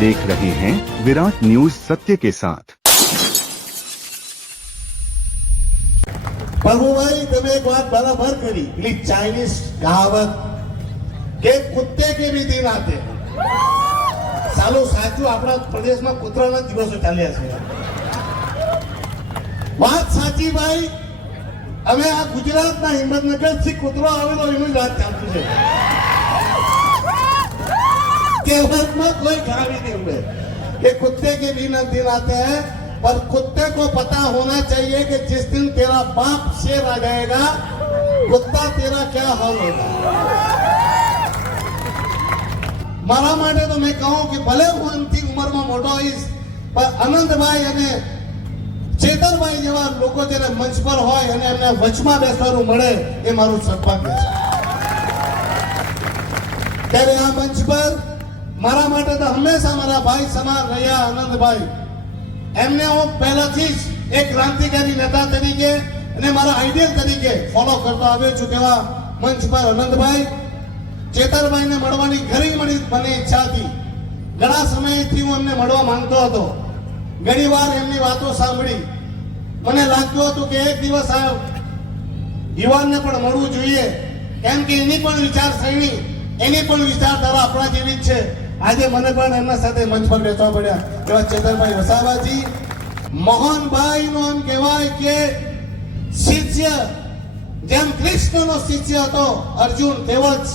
देख रहे हैं विराट न्यूज सत्य के साथ। प्रभु भाई તમે એક વાત બરાબર કરી, પેલી ચાઇનીઝ કહાવત કે કુત્તે કે ભી દિન આતે। સાલું સાચું આપણા પ્રદેશમાં કૂતરાના દિવસો ચાલ્યા છે। વાત સાચી ભાઈ, અમે આ ગુજરાતના હિંમતનગર થી કૂતરો આવેલો એની વાત ચાલતી છે। કહેવતમાં કોઈ ખામી नहीं हुए कि कुत्ते के भी दिन आते हैं, पर कुत्ते को पता होना चाहिए कि जिस दिन तेरा बाप शेर आ जाएगा, कुत्ता तेरा क्या हाल होगा। મારા માટે તો મેં કહું કે ભલે હું અંતિમ ઉંમરમાં મોટો હોઈશ, પણ અનંતભાઈ અને ચેતરભાઈ જેવા લોકો જ્યારે મંચ પર હોય અને એમને વચમાં બેસવાનું મળે એ મારું સૌભાગ્ય છે। ત્યારે આ મંચ પર મારા માટે તો હંમેશા મારા ભાઈ સમાન રહ્યા આનંદભાઈ। એમને હું પહેલાથી જ એક ક્રાંતિકારી નેતા તરીકે અને મારા આઈડિયલ તરીકે ફોલો કરતો આવ્યો છું। તેવા મંચ પર આનંદભાઈ ચેતરભાઈને મળવાની ઘણી મને ઈચ્છા હતી। ઘણા સમયથી હું એમને મળવા માંગતો હતો। ઘણી વાર એમની વાતો સાંભળી મને લાગતું હતું કે એક દિવસ આ યુવાનને પણ મળવું જોઈએ, કેમ કે એની પણ વિચારસરણી, એની પણ વિચારધારા આપણા જેવી જ છે। આજે મને પણ એમના સાથે મંચ પર બેસવા પડ્યા। એવા ચેતરભાઈ વસાવાજી, મોહનભાઈનો એમ કહેવાય કે શિષ્ય, જેમ કૃષ્ણનો શિષ્ય હતો અર્જુન, તેવો જ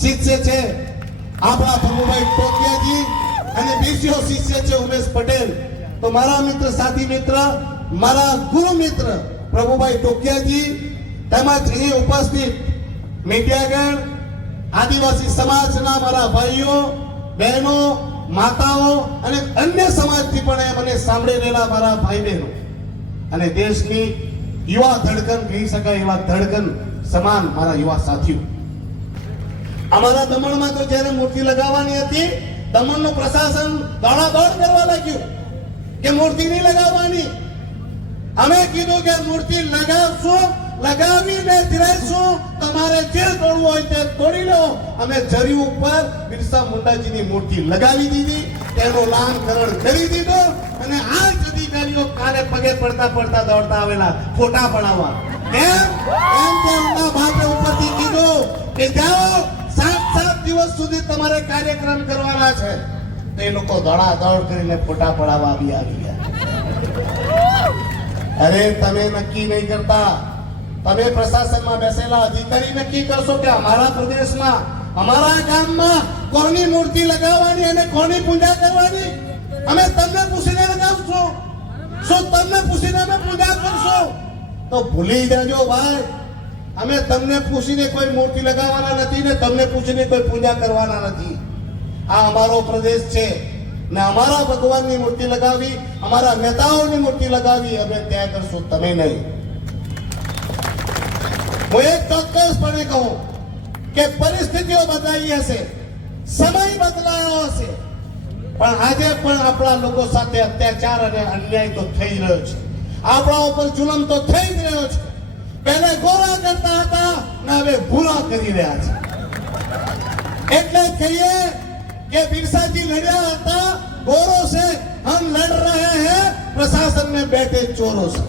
શિષ્ય છે આપણા પ્રભુભાઈ ટોકિયાજી, અને બીજો શિષ્ય છે ઉમેશ પટેલ। તો મારા મિત્ર, સાથી મિત્ર, મારા ગુરુ મિત્ર પ્રભુભાઈ ટોકિયાજી, તેમજ અહીં ઉપસ્થિત મીડિયાગણ, આદિવાસી સમાજના મારા ભાઈઓ, બહેનો, માતાઓ અને અન્ય સમાજથી પણ મને સાંભળી રહેલા મારા ભાઈ બહેનો અને દેશની યુવા ધડકન કહી શકાય એવા ધડકન સમાન મારા યુવા સાથીઓ, અમારા દમણમાં તો જ્યારે મૂર્તિ લગાવવાની હતી, દમણનું પ્રશાસન દોડાદોડ કરવા લાગ્યું કે મૂર્તિ નહીં લગાવવાની। અમે કીધું કે મૂર્તિ લગાવશું, લગાવીને જઈશું, તમારે જે તોડવું હોય તે તોડી લો। અમે જરી ઉપર બિરસા મુંડાજીની મૂર્તિ લગાવી દીધી, તેનું નામકરણ કરી દીધું અને આ જ અધિકારીઓ કાલે પગે પડતા પડતા દોડતા આવેલા ફોટા પડાવવા। કેમ તેમના બાપે ઉપરથી કીધું કે જાઓ 7 દિવસ સુધી તમારે કાર્યક્રમ કરવાના છે। તો એ લોકો દોડાદોડ કરીને ફોટા પડાવવા આવી ગયા। અરે તમે નક્કી નહીં કરતા, તમે પ્રશાસનમાં બેસેલા અધિકારી નક્કી કરશો કે અમારા પ્રદેશમાં, અમારા ગામમાં કોની મૂર્તિ લગાવવાની અને કોની પૂજા કરવાની। અમે તમને પૂછીને લગાવશું, શું તમને પૂછીને અમે પૂજા કરશું? તો ભૂલી જજો ભાઈ, અમે તમને પૂછીને કોઈ મૂર્તિ લગાવવાના નથી ને તમને પૂછીને કોઈ પૂજા કરવાના નથી। આ અમારો પ્રદેશ છે ને અમારા ભગવાનની મૂર્તિ લગાવી, અમારા નેતાઓની મૂર્તિ લગાવી અમે ત્યાં કરશું, તમે નહીં। હું એક ચોક્કસપણે કહું કે પરિસ્થિતિઓ બદલાઈ હશે, સમય બદલાયો હશે, પણ આજે પણ આપણા લોકો સાથે અત્યાચાર અને અન્યાય તો થઈ રહ્યો છે। આપણા ઉપર જુલમ તો થઈ જ રહ્યો છે। પહેલે ગોરા કરતા હતા ને હવે ભૂરા કરી રહ્યા છે। એટલે કહીએ કે बिरसा जी लड़िया था गोरों से, हम लड़ रहे हैं प्रशासन में बैठे चोरों से।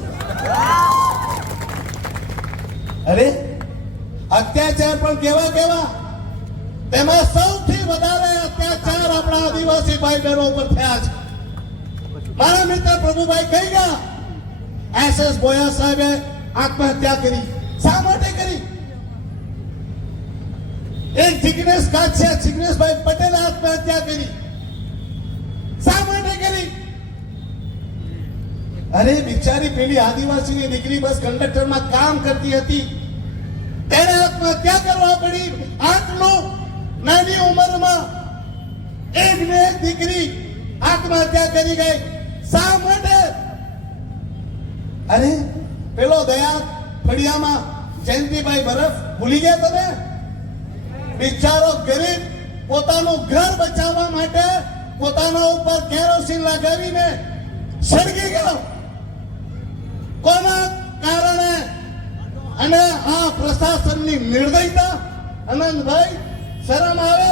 अरे અત્યાચાર પણ કેવા કેવા, તેમાં સૌથી વધારે અત્યાચાર આપણા આદિવાસી ભાઈ બહેનો ઉપર થયા છે। મારા મિત્ર પ્રભુભાઈ કહી ગયા, એસએસ બોયા સાહેબે આત્મહત્યા કરી, શા માટે કરી? એક જિગ્નેશ કાછિયા, જિગ્નેશભાઈ પટેલ આત્મહત્યા કરી, શા માટે કરી? અરે બિચારી પેલી આદિવાસીની દીકરી બસ કંડક્ટરમાં કામ કરતી હતી, તેને આત્મહત્યા કરવા પડી। આટલું નાની ઉંમરમાં એક ને એક દીકરી આત્મહત્યા કરી ગઈ, શા માટે? અરે પેલો દયા ફળિયામાં જયંતિભાઈ બરફ ભૂલી ગયા તમે? બિચારો ગરીબ પોતાનું ઘર બચાવવા માટે પોતાના ઉપર કેરોસીન લગાવીને સળગી ગયો। કોના કારણે? અને આ પ્રશાસનની નિર્દયતા। આનંદભાઈ, શરમ આવે?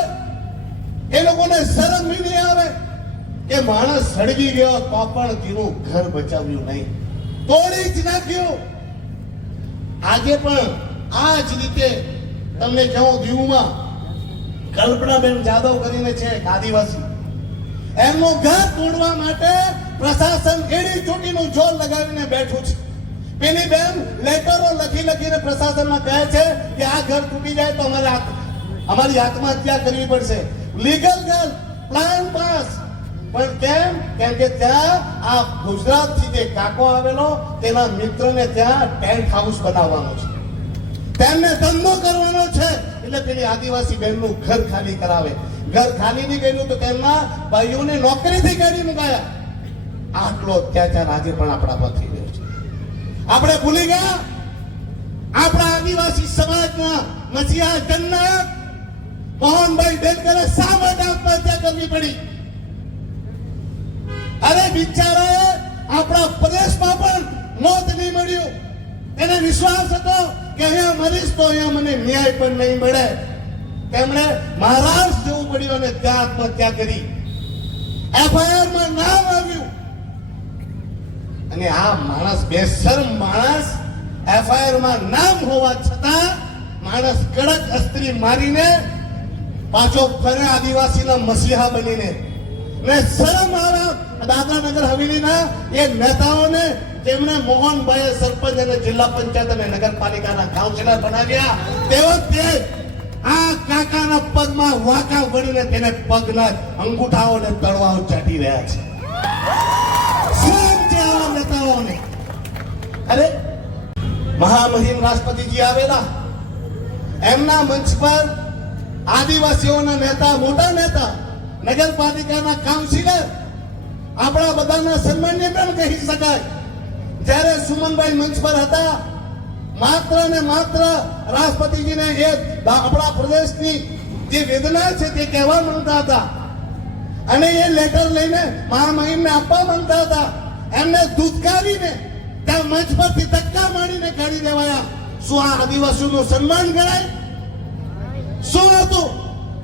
એ લોકોને શરમ નહીં આવે? કે માણસ સળગી ગયો તો પણ તેનું ઘર બચાવ્યું નહીં, તોડી જ નાખ્યું. આજે પણ આ જ રીતે તમને કહું, દીવમાં કલ્પનાબેન જાદવ કરીને છે એક આદિવાસી, એમનું ઘર તોડવા માટે પ્રશાસન એડી ચોટીનું જોર લગાવીને બેઠું છે. પેલી બેન લેટરો લખીને પ્રશાસનમાં કહે છે કે આ ઘર તૂટી જાય તો અમારી આત્મહત્યા કરવી પડશે. લીગલ ઘર, પ્લાન પાસ, પણ કેમ કે ત્યાં આ ગુજરાતથી જે કાકો આવેલો તેના મિત્રને ત્યાં ટેન્ટ હાઉસ બનાવવાનો છે, તેમને ધંધો કરવાનો છે. એટલે પેલી આદિવાસી બહેનનું ઘર ખાલી કરાવે. ઘર ખાલી નહીં કર્યું તો તેમના ભાઈઓને નોકરીથી કાઢી મુકાયા. આટલો અત્યાચાર આજે પણ આપણા પર થઈ રહ્યો છે. આપણે ભૂલી ગયા આપણા આદિવાસી સમાજના મસીહા જન્નત મોહનભાઈ ડેલકરે શા માટે આત્મહત્યા કરવી પડી? અરે બિચારાએ આપણા પ્રદેશમાં પણ મોત નહીં મળ્યું. એને વિશ્વાસ હતો કે અહીંયા મરીશ તો અહીંયા મને ન્યાય પણ નહીં મળે. તેમણે મહારાષ્ટ્ર જવું પડ્યું અને ત્યાં આત્મહત્યા કરી. FIR માં નામ આવ્યું અને આ માણસ, બેશરમ માણસ, FIR માં નામ હોવા છતાં માણસ કડક અસ્ત્રી મારીને પાછો ફરે આદિવાસીના મસીહા બનીને. ને શરમ આવે દાદરાનગર હવેલીના એ નેતાઓને, જેમણે મોહનભાઈએ સરપંચ અને જિલ્લા પંચાયત અને નગરપાલિકાના કાઉન્સિલર બનાવ્યા, તેઓ તે આ કાકાના પગમાં વાંકા વળીને તેને પગના અંગૂઠાઓને તળવાઓ ચાટી રહ્યા છે. શરમ છે આવા નેતાઓને. અરે મહામહિમ રાષ્ટ્રપતિજી આવેલા, એમના મંચ પર આદિવાસીઓના નેતા, મોટા નેતા, નગરપાલિકાના કાઉન્સિલર, આપણા બધાના સન્માનને પણ કહી શકાય. જ્યારે સુમનભાઈ મંચ પર હતા, માત્ર ને માત્ર રાષ્ટ્રપતિજીને એ આપણા પ્રદેશની જે વેદના છે તે કહેવા માંગતા હતા અને એ લેટર લઈને મહામહિમને આપવા માંગતા હતા. એમને ધૂતકારીને ત્યાં મંચ પરથી ધક્કા મારીને કાઢી દેવાયા. શું આ આદિવાસીઓનું સન્માન ગણાય? શું હતું?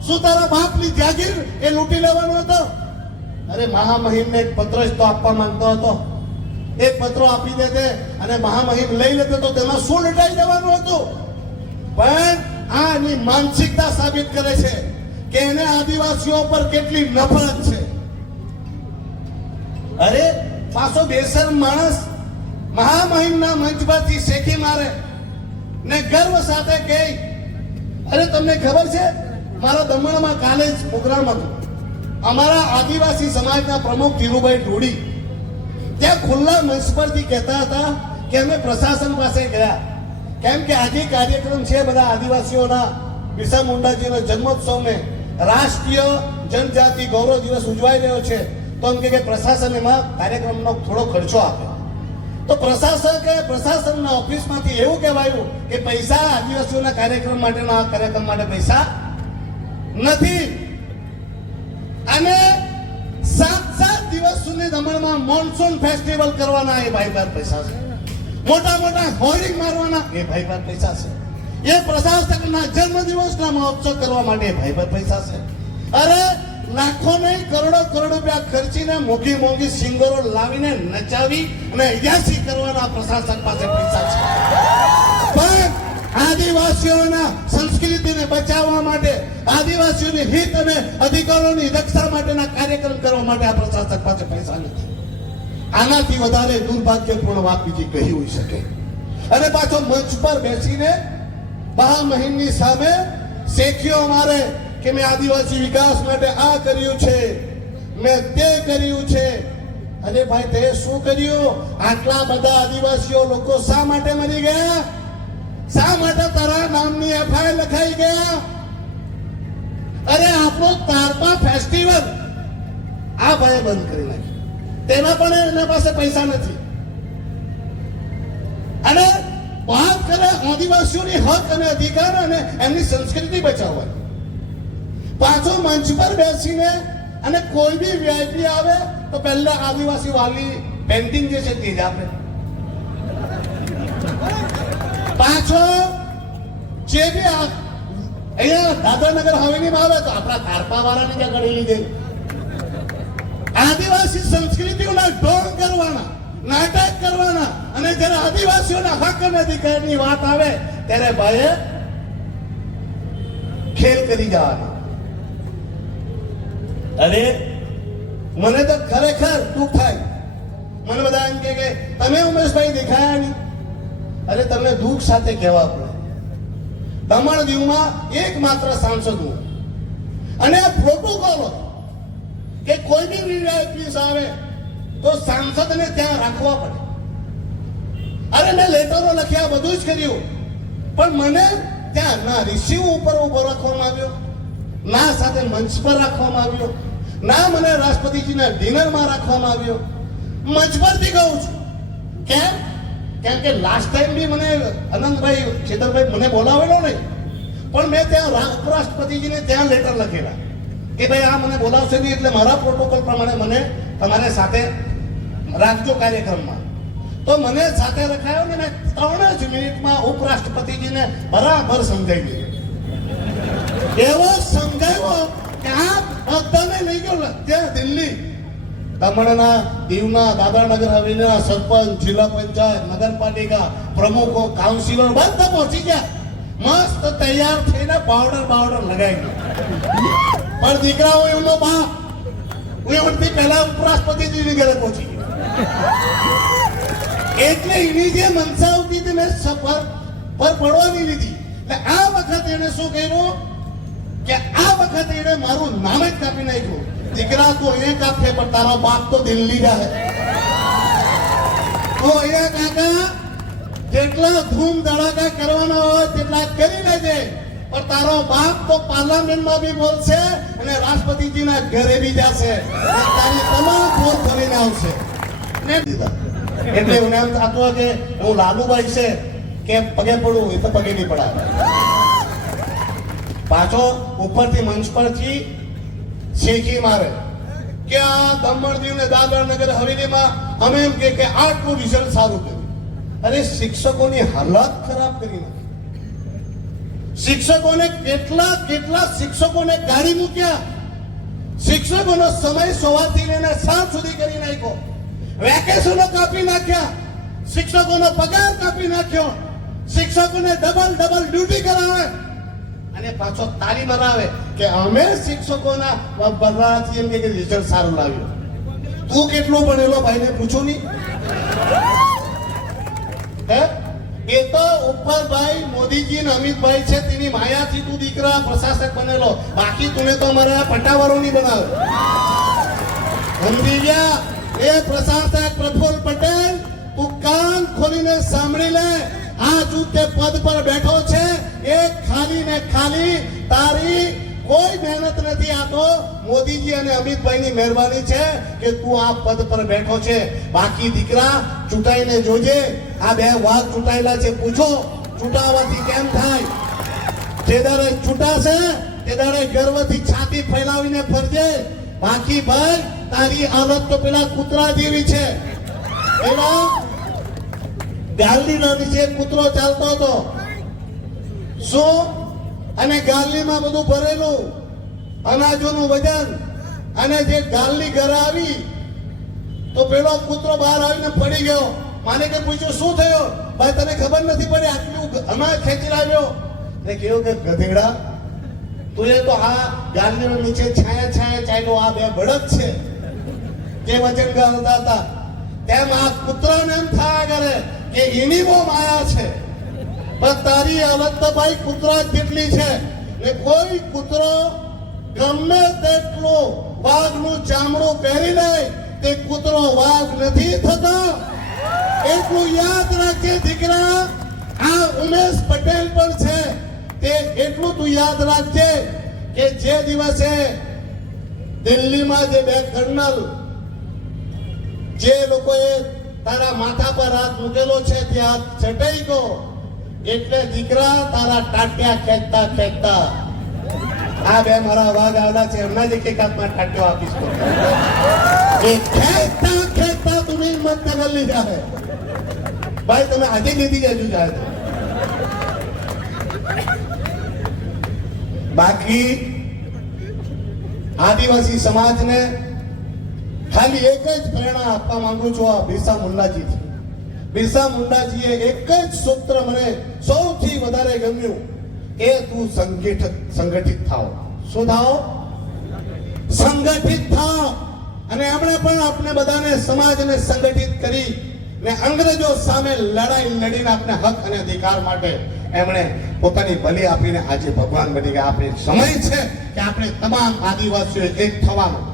શું તારા બાપની જાગીર એ લૂંટી લેવાનો હતો? અરે મહામહિમને એક પત્ર જ તો આપવા માંગતો હતો. એક પત્રો આપી દેતે અને મહામહિમ લઈ લેતે તો તેમાં શું લટાઈ દેવાનું હતું? પણ આની માનસિકતા સાબિત કરે છે કે એને આદિવાસીઓ પર કેટલી નફરત છે. અરે પાછો બેશરમ માણસ મહામહિમના મંચ પરથી શેખી મારે ને ગર્વ સાથે કહે, અરે તમને ખબર છે મારા દમણમાં કાલે જ પ્રોગ્રામ હતો. અમારા આદિવાસી સમાજના પ્રમુખ ધીરુભાઈ ઢોડી ત્યાં ખુલ્લા મંચ પરથી કહેતા હતા કે અમે પ્રશાસન પાસે ગયા, કેમ કે આજે કાર્યક્રમ છે બધા આદિવાસીઓના, બિરસા મુંડાજીના જન્મોત્સવને રાષ્ટ્રીય જનજાતિ ગૌરવ દિવસ ઉજવાઈ રહ્યો છે, તો એમ કે પ્રશાસન એમાં કાર્યક્રમનો થોડો ખર્ચો આપે. તો પ્રશાસનના ઓફિસમાંથી એવું કહેવાયું કે પૈસા આદિવાસીઓના કાર્યક્રમ માટેના આ કાર્યક્રમ માટે પૈસા નથી. અને 7 દિવસ સુધી દમણમાં મોન્સૂન ફેસ્ટિવલ કરવાના એ ભાઈ પર પૈસા છે. મોટા મોટા હોર્ડિંગ મારવાના એ ભાઈ પર પૈસા છે. એ પ્રશાસકના જન્મદિવસના મહોત્સવ કરવા માટે એ ભાઈ પર પૈસા છે. અરે લાખો નહીં કરોડો રૂપિયા ખર્ચીને મોંઘી સિંગરો લાવીને નચાવી અને અયાસી કરવાના પ્રશાસન પાસે પૈસા છે. પણ આદિવાસીઓના સંસ્કૃતિને બચાવવા માટે, આદિવાસીઓની હિત અને અધિકારોની રક્ષા માટેના કાર્યક્રમ કરવા માટે આ પ્રશાસક પાસે પૈસા નથી. આનાથી વધારે દુર્ભાગ્યપૂર્ણ વાત બીજી કહી હોઈ શકે. અને પાછો મંચ પર બેસીને મહામહિમની સામે શેખીઓ મારે કે મેં આદિવાસી વિકાસ માટે આ કર્યું છે, મેં તે કર્યું છે. અરે ભાઈ તે શું કર્યું? આટલા બધા આદિવાસીઓ લોકો શા માટે મરી ગયા? શા માટે તારા નામની FIR લખાઈ ગયા? અરે આપણો તારપા ફેસ્ટિવલ આ ભાઈ બંધ કરી નાખ્યો. તેના પણ એના પાસે પૈસા નથી. અને વાત કરે આદિવાસીઓની હક અને અધિકાર અને એમની સંસ્કૃતિ બચાવવાની, પાછો મંચ પર બેસીને અને કોઈ બી VIP આવે તો પહેલા આદિવાસી વાલી પેન્ટિંગ જે છે તે જ આપે. પાછો જે બી અહીંયા દાદરાનગર હવેલીમાં આવે તો આપણા તારપા વાળાને ત્યાં ગણી લીધે. આદિવાસી સંસ્કૃતિઓના ઢોંગ કરવાના, નાટક કરવાના, અને જ્યારે આદિવાસીઓના હક અને અધિકારની વાત આવે ત્યારે ભાઈએ ખેલ કરી જવાના. અરે મને તો ખરેખર દુઃખ થાય. મને બધા એમ કે તમે ઉમેશભાઈ દેખાયા નહીં. અરે તમને દુઃખ સાથે કહેવા પડે. દમણ દીવમાં એકમાત્ર સાંસદ હું, અને આ પ્રોટોકોલ કે કોઈ બી વીઆઈપી આવે તો સાંસદને ત્યાં રાખવા પડે. અરે મેં લેટરો લખ્યા, બધું જ કર્યું, પણ મને ત્યાં ના રિસીવ ઉપર ઉભો રાખવામાં આવ્યો, ના સાથે મંચ પર રાખવામાં આવ્યો, ના મને રાષ્ટ્રપતિજીના ડિનરમાં રાખવામાં આવ્યો. મંચ પરથી કહું છું. કેમ કે લાસ્ટ ટાઈમ બી મને અનંતભાઈ છેતરભાઈ મને બોલાવેલો નહીં, પણ મેં ત્યાં ઉપરાષ્ટ્રપતિજીને ત્યાં લેટર લખેલા કે ભાઈ આ મને બોલાવશે નહીં, એટલે મારા પ્રોટોકોલ પ્રમાણે મને તમારે સાથે રાખજો કાર્યક્રમમાં. તો મને સાથે રખાયો ને મેં 3 જ મિનિટમાં ઉપરાષ્ટ્રપતિજીને બરાબર સમજાવી દીધું. એવો સમજાવ્યો કે આ બધાને લઈ ગયો ત્યાં દિલ્હી. દમણના, દીવના, દાદરાનગર હવેલીના સરપંચ, જિલ્લા પંચાયત, નગરપાલિકા પ્રમુખો, કાઉન્સિલર બધા પહોંચી ગયા. મસ્ત તૈયાર થઈને પાવડર લગાવી ગયા. પણ દીકરાઓ એમનો બાપ ઉયવણથી પહેલા ઉપરાષ્ટ્રપતિજીની ઘરે પહોંચી ગયા. એટલે એની જે મનસા આવતી હતી મેં સફર પર પડવાની લીધી. એટલે આ વખતે એને શું કર્યું કે આ વખતે એને મારું નામ જ કાપી નાખ્યું. દીકરા તો એ કાપે પણ તારો બાપ તો દિલ્હી જાય. તો એ કાકા જેટલા ધૂમ ધડાકા કરવાના હોય તેટલા કરી લેજે, પણ તારો બાપ તો પાર્લામેન્ટમાં બી બોલશે અને રાષ્ટ્રપતિજીના ઘરે બી જશે, તારી તમામ ફોન કરીને આવશે. એટલે મને એમ થતું કે હું લાલુભાઈ છે કે પગે પડું, એ તો પગે નહીં પડાવે. પાછો ઉપરથી મંચ પરથી શેકી મારે કે આ દમણ દીવ ને દાદરાનગર હવેલીમાં અમે એમ કે આટલું રિઝલ્ટ સારું કર્યું. અરે શિક્ષકોની હાલત ખરાબ કરી નાખી. શિક્ષકોને કેટલા શિક્ષકોને ગાડી મૂક્યા. શિક્ષકોનો સમય સવારથી લઈને સાંજ સુધી કરી નાખ્યો. વેકેશનો કાપી નાખ્યા. શિક્ષકોનો પગાર કાપી નાખ્યો. શિક્ષકોને ડબલ ડ્યુટી કરાવે અને પાછો તાળી મરાવે કે અમે શિક્ષકોના બદલાથી એમ કે રિઝલ્ટ સારું લાવ્યું. તું કેટલો ભણેલો ભાઈને પૂછો નહીં. એ તો ઉપરભાઈ મોદીજી ને અમિતભાઈ છે તેની માયાથી તું દીકરા પ્રશાસક બનેલો, બાકી તુને તો અમારા પટ્ટાવાળો નહીં બનાવે. સમજી ગયા? એ પ્રશાસક પ્રફુલ્લ પટેલ, તું કાન ખોલીને સાંભળી લે. આ જે પદ પર બેઠો છે એ ખાલી ને ખાલી તારી કોઈ મહેનત નથી. આ તો મોદીજી અને અમિતભાઈની મહેરબાની છે કે તું આ પદ પર બેઠો છે. બાકી દીકરા ચૂંટાઈને જોજે. આ 2 વાર ચૂંટાયેલા છે, પૂછો ચૂંટાવાથી કેમ થાય. જે દાડે ચૂંટાશે તે દાડે ગર્વથી છાતી ફેલાવીને ફરજે. બાકી ભાઈ તારી હાલત તો પેલા કૂતરા જેવી છે. એના ગાલડીના નીચે કૂતરો ચાલતો હતો શું, અને ગાલડીમાં બધું ભરેલું અનાજોનું વજન, અને જે ગાલડી ઘરે આવી તો પેલો કૂતરો બહાર આવીને પડી ગયો. માને કે પૂછ્યું શું થયો? ભાઈ તને ખબર નથી પડી, આટલું અનાજ ખેંચી લાવ્યો. એ કહ્યું કે ગધેડા તું તો આ ગાલડીના નીચે છાયા ચાલ્યો. આ 2 બળદ છે જે વજન ગાલતા હતા. તેમ આ કૂતરાને એમ થયા કરે કે એની બહુ માયા છે. પણ તારી હાલત તો ભાઈ કૂતરા જેટલી છે. ને કોઈ કૂતરો ગમે તેટલું વાઘનું ચામડું પહેરી લે તે કૂતરો વાઘ નથી થતો. એટલું યાદ રાખજે દીકરા. આ ઉમેશ પટેલ પણ છે તે એટલું તું યાદ રાખજે કે જે દિવસે દિલ્હીમાં જે 2 કર્નલ જે લોકોએ તારા માથા પર હાથ મૂકેલો છે ત્યાં ચટાઈ ગયો. એટલે દીકરા તારા ટાટિયા ખેંચતા આ 2 મારા વાઘ આવેલા છે, એમના જ એક હાથમાં ટાટિયો આપીશ. એ ખેંચતા તું હિંમત કરી લીધા હે ભાઈ. તમે આજે લીધી જજો જાય તો. બાકી આદિવાસી સમાજને ખાલી એક જ પ્રેરણા આપવા માંગુ છું આ બિરસા મુંડાજીથી. બિરસા મુંડાજીએ એક જ સૂત્ર મને સૌથી વધારે ગમ્યું કે તું સંગઠિત થાવ. શું થાવ? સંગઠિત થાવ. અને એમણે પણ આપણે બધાને સમાજને સંગઠિત કરી ને અંગ્રેજો સામે લડાઈ લડીને આપણે હક અને અધિકાર માટે એમણે પોતાની બલિ આપીને આજે ભગવાન બની ગયા. આપણે સમય છે કે આપણે તમામ આદિવાસીઓ એક થવાનું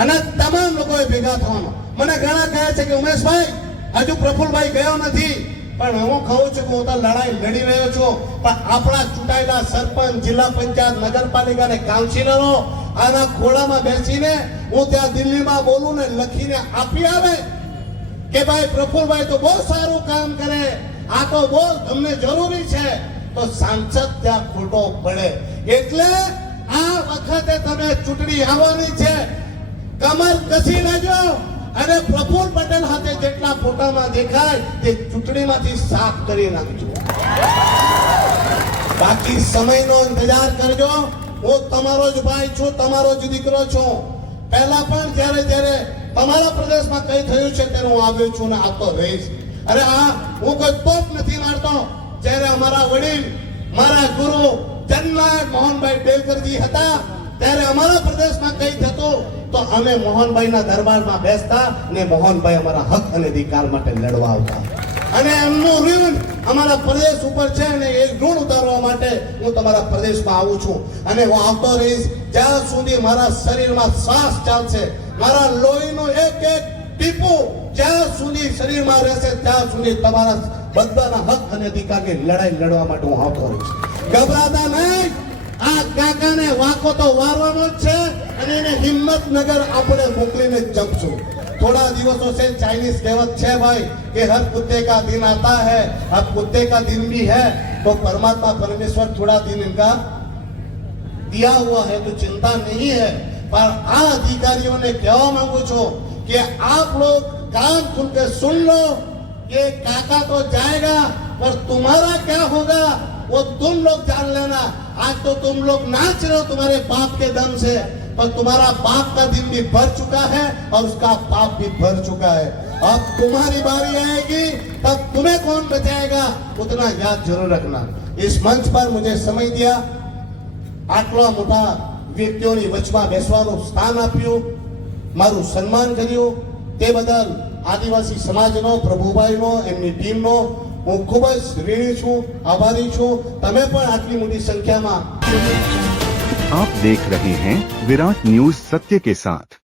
અને તમામ લોકોએ ભેગા થવાનું. મને ઘણા કહે છે કે ઉમેશભાઈ હજુ પ્રફુલભાઈ ગયો નથી, પણ હું કહું છું કે હું તો લડાઈ લડી રહ્યો છું. પણ આપણા ચૂંટાયેલા સરપંચ, જિલ્લા પંચાયત, નગરપાલિકા અને કાઉન્સિલરો આના ખોળામાં બેસીને હું ત્યાં દિલ્હીમાં બોલું ને લખીને આપી આવે કે ભાઈ પ્રફુલભાઈ તો બહુ સારું કામ કરે, આ તો બહુ તમને જરૂરી છે, તો સાંસદ ત્યાં ખોટો પડે. એટલે આ વખતે તમે ચૂંટણી આવવાની છે, કમર કસી લેજો અને પ્રફુલ પટેલ સાથે જેટલા ફોટામાં દેખાય તે ચૂંટણીમાંથી સાફ કરી નાખજો. બાકી સમયનો ઇંતજાર કરજો. હું તમારો જ ભાઈ છું, તમારો જ દીકરો છું. પહેલા પણ જ્યારે તમારા પ્રદેશમાં કઈ થયું છે ત્યારે હું આવ્યો છું ને આવતો રહીશ. અરે હું કોઈ તોપ નથી મારતો. જ્યારે અમારા વડીલ, મારા ગુરુ જનનાયક મોહનભાઈ ડેલકરજી હતા ત્યારે અમારા પ્રદેશમાં કઈ થતું તો અમે મોહનભાઈના દરબારમાં બેસતા ને મોહનભાઈ અમારા હક અને અધિકાર માટે લડવા આવતા. અને એમનું ઋણ અમારા પ્રદેશ ઉપર છે અને એ ઋણ ઉતારવા માટે હું તમારા પ્રદેશમાં આવું છું અને હું આવતો રહીશ જ્યાં સુધી મારા શરીરમાં શ્વાસ ચાલશે, મારા લોહીનો એક એક ટીપું જ્યાં સુધી શરીરમાં રહેશે ત્યાં સુધી તમારા બધાના હક અને અધિકારની લડાઈ લડવા માટે હું આવતો રહીશ. ગભરાતા નહીં. આ કાકાને વાકો તો વારવાનો જ છે અને એને હિંમતનગર આપણે મોકલીને જપશું. थोड़ा दिवसों से चाइनीज कहावत है भाई कि हर कुत्ते का दिन आता है, अब कुत्ते का दिन भी है तो परमात्मा परमेश्वर थोड़ा दिन इनका दिया हुआ है तो चिंता नहीं है. पर आ अधिकारियों ने कहवा मांगू छो कि आप लोग कान खुल के सुन लो. ये काका तो जाएगा पर तुम्हारा क्या होगा वो तुम लोग जान लेना. आज तो तुम लोग नाच रहे हो तुम्हारे बाप के दम से, पर तुम्हारा बाप का दिन भी भर चुका है और उसका पाप भी भर चुका है. अब तुम्हारी बारी आएगी तब तुम्हें कौन बचाएगा उतना याद जरूर रखना. इस मंच पर मुझे समय दिया, આટલા મોટા વ્યક્તિઓની વચમાં બેસવાનું સ્થાન આપ્યું, મારું સન્માન કર્યું તે બદલ આદિવાસી સમાજનો, પ્રભુભાઈનો, એમની ટીમનો હું ખૂબ જ ઋણી છું, આભારી છું. તમે પણ આટલી મોટી સંખ્યામાં आप देख रहे हैं विराट न्यूज सत्य के साथ.